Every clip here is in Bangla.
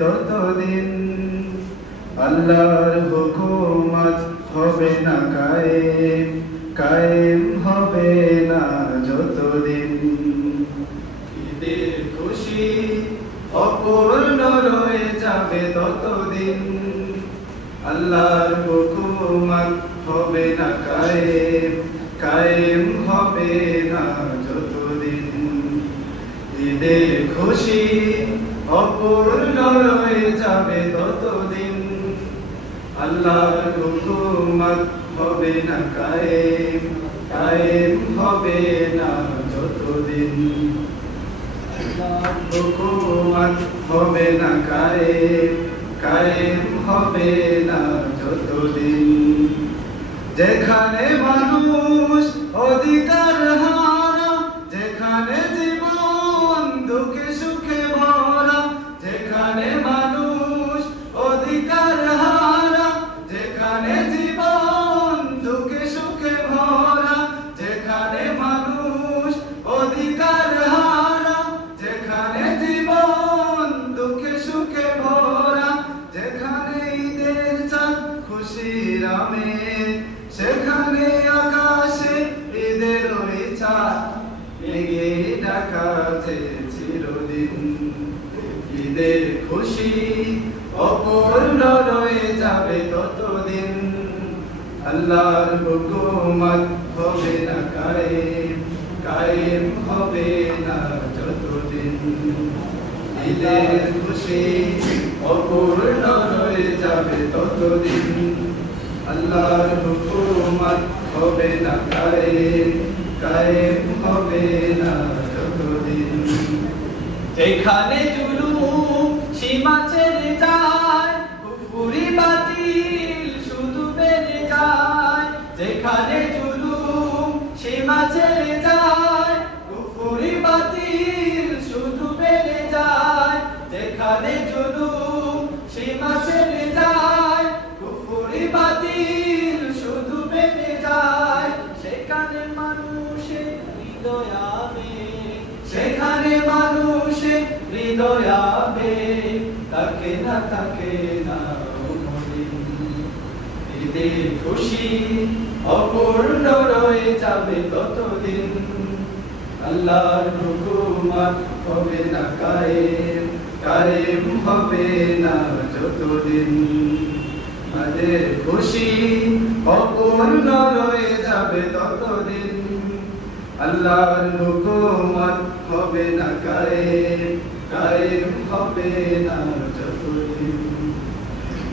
ততদিন আল্লাহর হুকুমত হবে না কায়েম, কায়েম হবে না যতদিন। ঈদের খুশি অপূর্ণ রয়ে যাবে ততদিন আল্লাহর হুকুমত হবে না কায়েম, কায়েম হবে না যতদিন। ঈদের খুশি অপূর্ণ রয়ে যাবে ততদিন আল্লাহর হুকুমত হবে না কায়েম, কায়েম হবে না যতদিন। আল্লাহর হুকুমত হবে না কায়েম, কায়েম হবে না যতদিন। যেখানে মানুষ অধিকার হারা, যেখানে জীবন দুঃখে সুখে ভরা, যেখানে মানুষ অধিকার হারা, যেখানে জীবন দুঃখে সুখে ভরা, যেখানে মানুষ অধিকার হারা, যেখানে জীবন দুঃখে সুখে ভরা, যেখানে ঈদের চাঁদ খুশির আমেজ, সেখানে আকাশে ঈদের ওই চাঁদ মেঘে ঢাকা যে চিরদিন। ঈদের খুশি অপূর্ণ রয়ে যাবে ততদিন আল্লাহর হুকুমত হবে না কায়েম, কায়েম হবে না যতদিন। ঈদের খুশি অপূর্ণ রয়ে যাবে ততদিন আল্লাহর হুকুমত হবে না কায়েম, কায়েম হবে না যতদিন। যেখানে জুলুম সীমা ছেড়ে যায়, কুফরি বাতিল শুধু বেড়ে যায়। যেখানে জুলুম সীমা ছেড়ে যায়, কুফরি বাতিল শুধু বেড়ে যায়। যেখানে জুলুম সীমা ছেড়ে যায়, কুফরি বাতিল শুধু বেড়ে যায়। সেখানে মানুষের হৃদয় আবেগ, সেখানে মানুষের হৃদয় আবেগ, তাকে না তাকে না কোনদিন। ঈদের খুশি অপূর্ণ রয়ে যাবে ততদিন আল্লাহর হুকুমত হবে না কায়েম, কায়েম হবে না যতদিন। ঈদের খুশি অপূর্ণ রয়ে যাবে ততদিন আল্লাহর হুকুমত হবে না কায়েম, কায়েম হবে না যতদিন।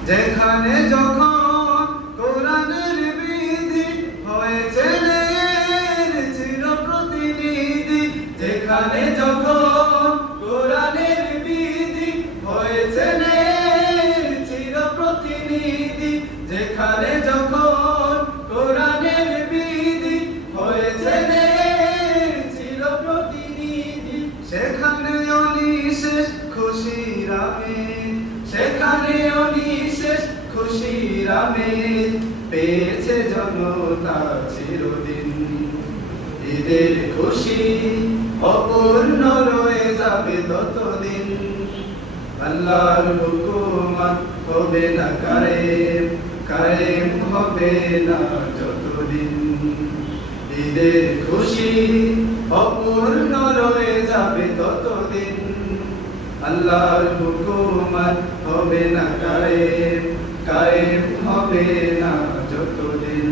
যেখানে যখন কোরআনের বিধি হয়েছে চিরপ্রতিনিধি, যেখানে যখন কোরআনের বিধি হয়েছে চিরপ্রতিনিধি, যেখানে যখন কোরআনের বিধি হয়েছে চিরপ্রতিনিধি, সেখানে অনিশেষ খুশির আমেজ, সেখানে অনিশেষ খুশির আমেজ পেয়েছে জনতা চিরদিন। ঈদের খুশি অপূর্ণ রয়ে যাবে ততদিন আল্লাহর হুকুমত হবে না কায়েম, কায়েম হবে না যতদিন। ঈদের খুশি অপূর্ণ রয়ে যাবে ততদিন আল্লাহর হুকুমত হবে না কায়েম, কায়েম হবে না যতদিন।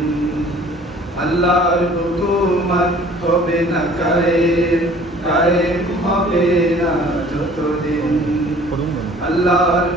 আল্লাহর হুকুমত হবে না কায়েম, কায়েম হবে না যতদিন। আল্লাহর